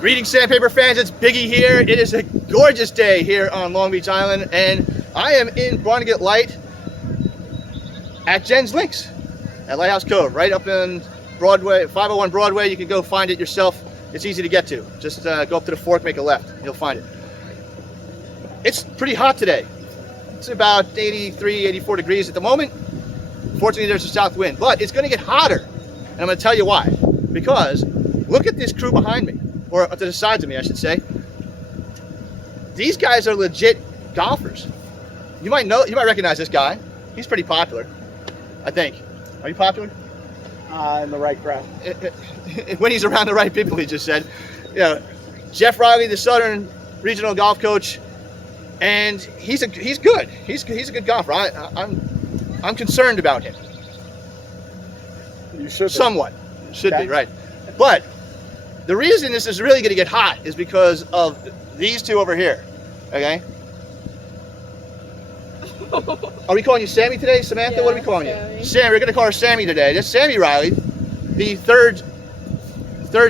Greetings, SandPaper fans. It's Biggy here. It is a gorgeous day here on Long Beach Island, and I am in Barnegat Light at Jen's Links at Lighthouse Cove, right up in Broadway, 501 Broadway. You can go find it yourself. It's easy to get to. Just go up to the fork, make a left. You'll find it. It's pretty hot today. It's about 83, 84 degrees at the moment. Fortunately, there's a south wind, but it's going to get hotter, and I'm going to tell you why. Because look at this crew behind me. Or to the sides of me, I should say. These guys are legit golfers. You might recognize this guy. He's pretty popular, I think. Are you popular? In the right crowd. When he's around the right people, he just said. You know, Jeff Reilly, the Southern Regional Golf Coach, and he's good. He's a good golfer. I'm concerned about him. You should be. Somewhat. Should be, right. But the reason this is really going to get hot is because of these two over here, okay? Are we calling you Sammy today, Samantha? Yeah, what are we calling you? Sammy. We're going to call her Sammy today. That's Sammy Reilly, the third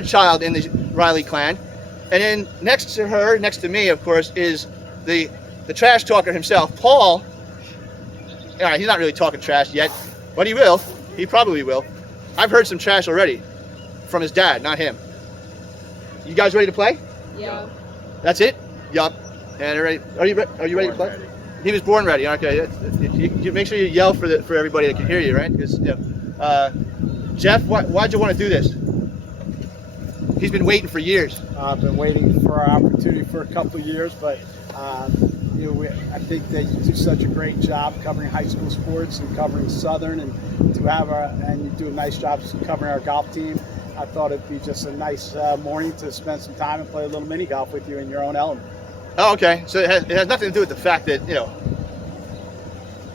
child in the Reilly clan. And then next to her, next to me, of course, is the trash talker himself, Paul. He's not really talking trash yet, but he will. He probably will. I've heard some trash already from his dad, not him. You guys ready to play? Yeah. That's it? Yup. And are you ready to play? Ready. He was born ready. Okay. You make sure you yell for everybody that can hear you, right? Because Jeff, why'd you want to do this? He's been waiting for years. I've been waiting for our opportunity for a couple of years, but I think that you do such a great job covering high school sports and covering Southern, and you do a nice job covering our golf team. I thought it'd be just a nice morning to spend some time and play a little mini golf with you in your own element. Oh, okay. So it has nothing to do with the fact that,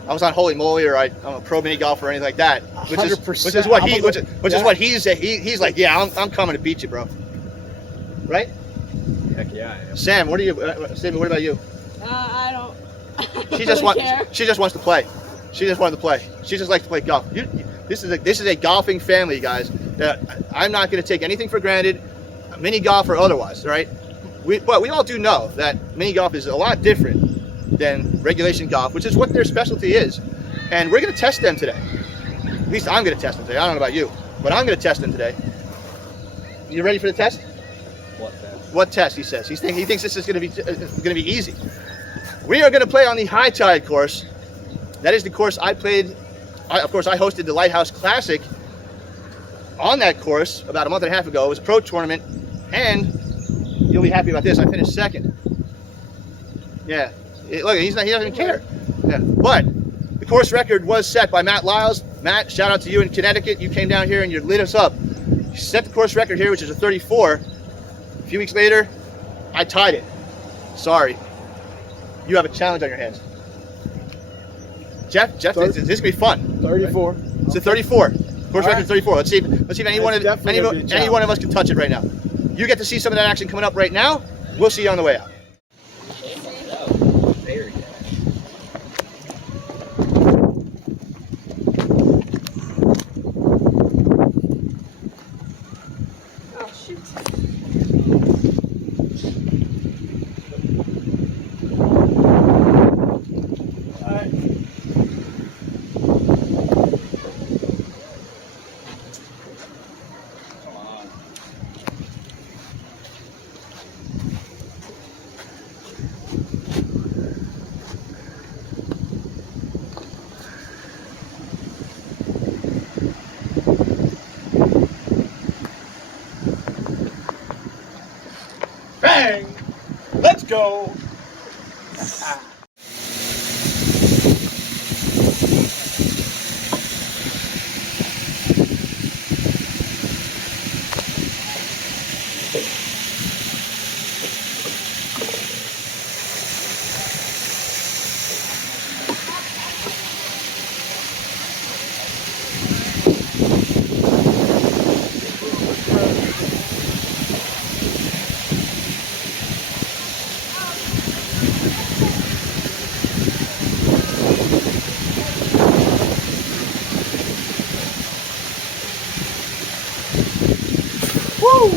I was on Holy Moly or I'm a pro mini golfer or anything like that. 100%. Which is what he's like, yeah, I'm coming to beat you, bro. Right? Heck yeah, I am. Sam, Sammy, what about you? I don't. She just wants to play. She just wanted to play. She just likes to play golf. This is a golfing family, guys. I'm not going to take anything for granted, mini golf or otherwise, right? But we all do know that mini golf is a lot different than regulation golf, which is what their specialty is. And we're going to test them today. At least I'm going to test them today. I don't know about you, but I'm going to test them today. You ready for the test? What test? What test? He says. He thinks this is going to be easy. We are going to play on the High Tide course. That is the course I played. Of course, I hosted the Lighthouse Classic on that course about a month and a half ago. It was a pro tournament, and you'll be happy about this. I finished second. Yeah, look, he doesn't even care. Yeah. But the course record was set by Matt Lyles. Matt, shout out to you in Connecticut. You came down here and you lit us up. You set the course record here, which is a 34. A few weeks later, I tied it. Sorry. You have a challenge on your hands. Jeff, this is going to be fun. 34. Right? It's a 34. Course record 34. Let's see if any one of us can touch it right now. You get to see some of that action coming up right now. We'll see you on the way out. Oh shoot. Bang! Let's go! Woo!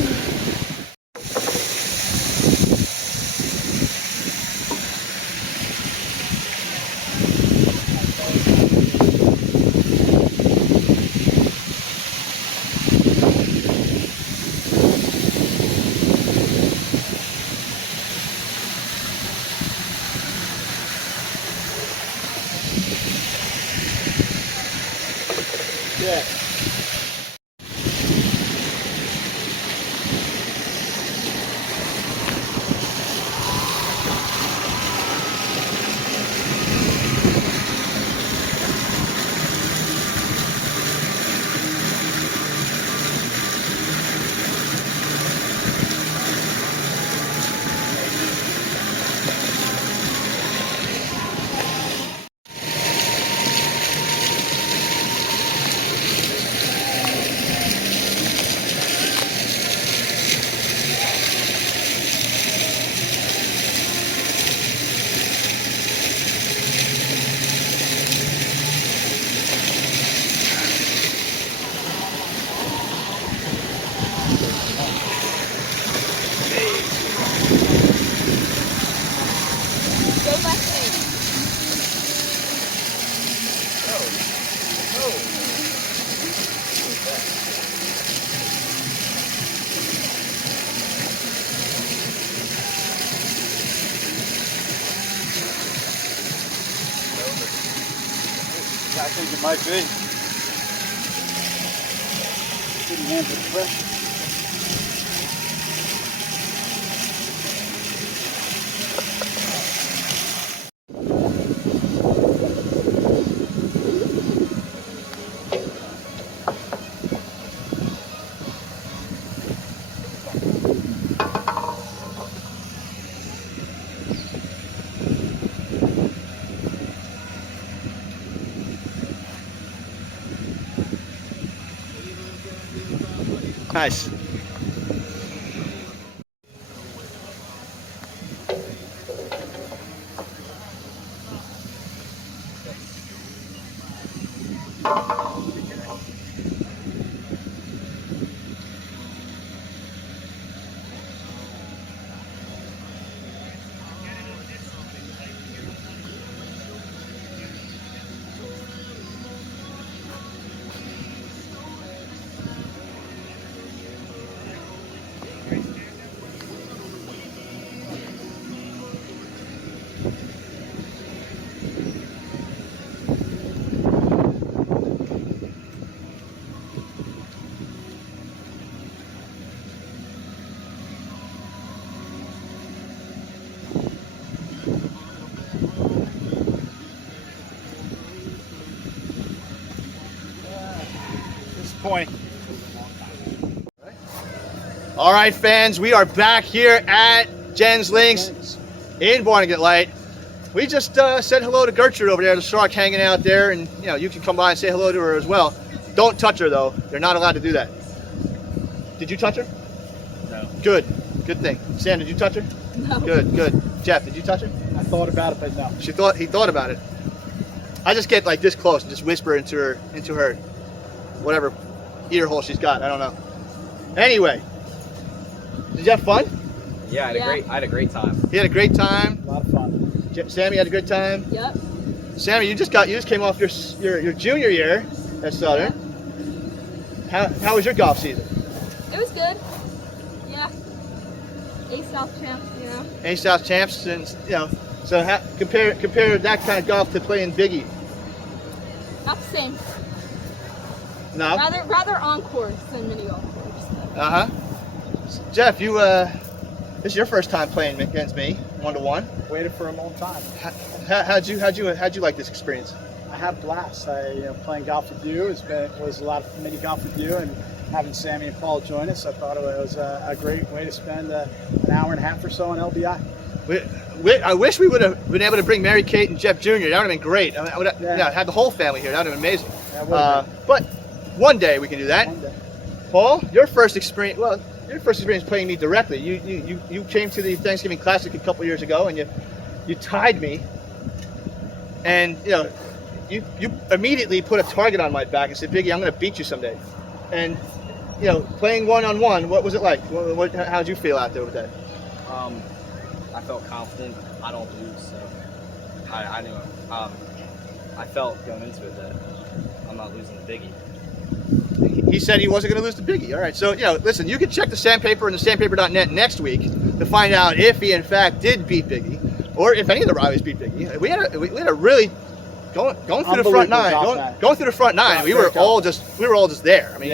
I think it might be. Couldn't handle the pressure. Nice. Point. All right, fans, we are back here at Jen's Links in Barnegat Light. We just said hello to Gertrude over there, the shark hanging out there, and you know you can come by and say hello to her as well. Don't touch her though; you're not allowed to do that. Did you touch her? No. Good thing. Sam, did you touch her? No. Good. Jeff, did you touch her? I thought about it, but no. He thought about it. I just get like this close and just whisper into her, whatever ear hole she's got. I don't know. Anyway, did you have fun? Yeah, I had a great time. You had a great time. A lot of fun. Sammy had a good time. Yep. Sammy, you just came off your junior year at Southern. How was your golf season? It was good. Yeah. A-South champs, you know. A-South champs, and you know. So compare that kind of golf to playing Biggy. Not the same. No. Rather on course than mini golf course. Jeff, this is your first time playing against me, 1-to-1. Waited for a long time. How'd you like this experience? I had a blast. Playing golf with you was a lot of mini golf with you, and having Sammy and Paul join us, I thought it was a great way to spend an hour and a half or so on LBI. I wish we would have been able to bring Mary Kate and Jeff Jr. That would have been great. I would have had the whole family here. That would have been amazing. But one day we can do that. One day. Paul, your first experience playing me directly. You came to the Thanksgiving Classic a couple years ago, and you tied me, and you immediately put a target on my back and said, "Biggy, I'm going to beat you someday." And playing one-on-one, what was it like? How did you feel out there with that? I felt confident. I don't lose, so I knew. I felt going into it that I'm not losing to Biggy. He said he wasn't going to lose to Biggy. All right, so listen, you can check the SandPaper and the SandPaper.net next week to find out if he in fact did beat Biggy, or if any of the Riley's beat Biggy. We had a really going through the front nine. Going through the front nine, we were all just there. I mean,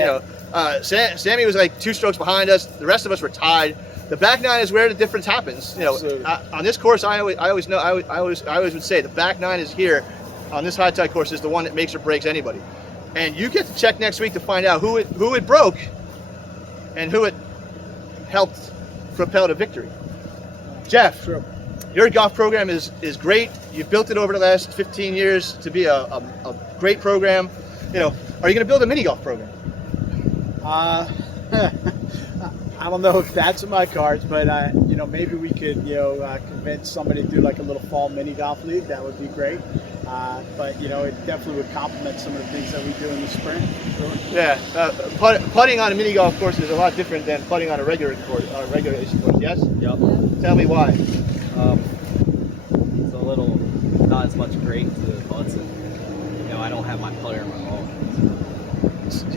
Sammy was like 2 strokes behind us. The rest of us were tied. The back nine is where the difference happens. On this course, I always would say the back nine is here. On this high tide course is the one that makes or breaks anybody. And you get to check next week to find out who it broke and who it helped propel to victory. Jeff, your golf program is great. You've built it over the last 15 years to be a great program. Are you going to build a mini golf program? I don't know if that's in my cards, but maybe we could convince somebody to do like a little fall mini golf league. That would be great. But it definitely would complement some of the things that we do in the spring. Sure. Yeah, putting on a mini golf course is a lot different than putting on a regular course, regulation course. Yes. Yep. Tell me why. It's a little not as much great to the putts, and I don't have my putter in my ball.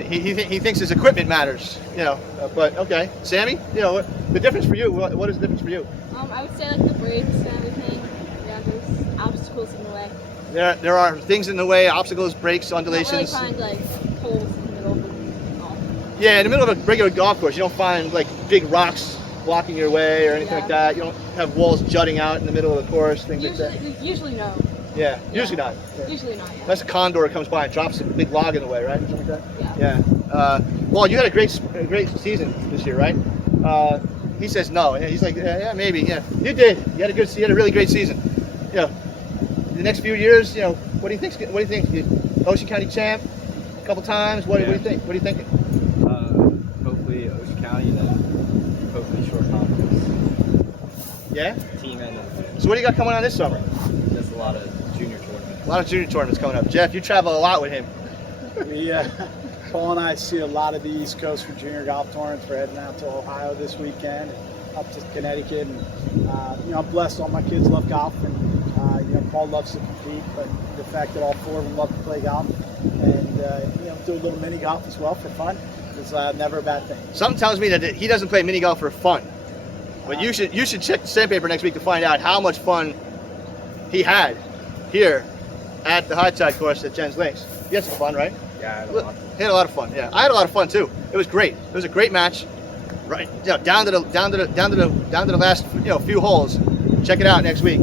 He thinks his equipment matters. But okay, Sammy. The difference for you. What is the difference for you? I would say like the brakes and everything. Yeah, there's obstacles in the way. There are things in the way, obstacles, breaks, Not really undulations. find like holes in the middle of the golf. Yeah, in the middle of a regular golf course, you don't find like big rocks blocking your way or anything Yeah. like that. You don't have walls jutting out in the middle of the course, things like that. Usually no. Yeah, usually not. Usually not. Yeah. Unless a condor comes by and drops a big log in the way, right? Something like that. Yeah. Yeah. Well, you had a great season this year, right? He says no. Yeah, he's like, yeah, maybe. Yeah, you did. You had a really great season. You know, the next few years, you know, what do you think? What do you think? Ocean County champ, a couple times. What do you think? What are you thinking? Hopefully Ocean County, then hopefully short conference. Yeah. Team and So what do you got coming on this summer? just a lot of junior tournaments. A lot of junior tournaments coming up. Jeff, you travel a lot with him. We, Paul and I see a lot of the East Coast for junior golf tournaments. We're heading out to Ohio this weekend, and up to Connecticut, and you know, I'm blessed. All my kids love golf, and you know, Paul loves to compete. But the fact that all four of them love to play golf, and you know, do a little mini golf as well for fun is never a bad thing. Something tells me that he doesn't play mini golf for fun. But you should check the SandPaper next week to find out how much fun he had here at the high tide course at Jens Links. You had some fun, right? Yeah, I had a lot. He had a lot of fun. Yeah, I had a lot of fun too. It was great. It was a great match. Right, you know, down to the last few holes. Check it out next week.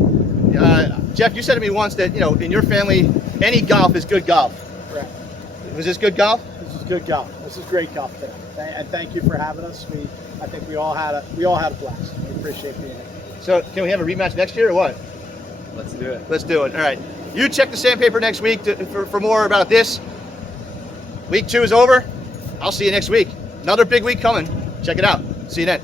Jeff, you said to me once that in your family any golf is good golf. Correct. Was this good golf? This is good golf. This is great golf today. And thank you for having us. I think we all had a blast. We appreciate being here. So can we have a rematch next year or what? Let's do it. Let's do it. All right. You check the SandPaper next week for more about this. Week 2 is over. I'll see you next week. Another big week coming. Check it out. See you then.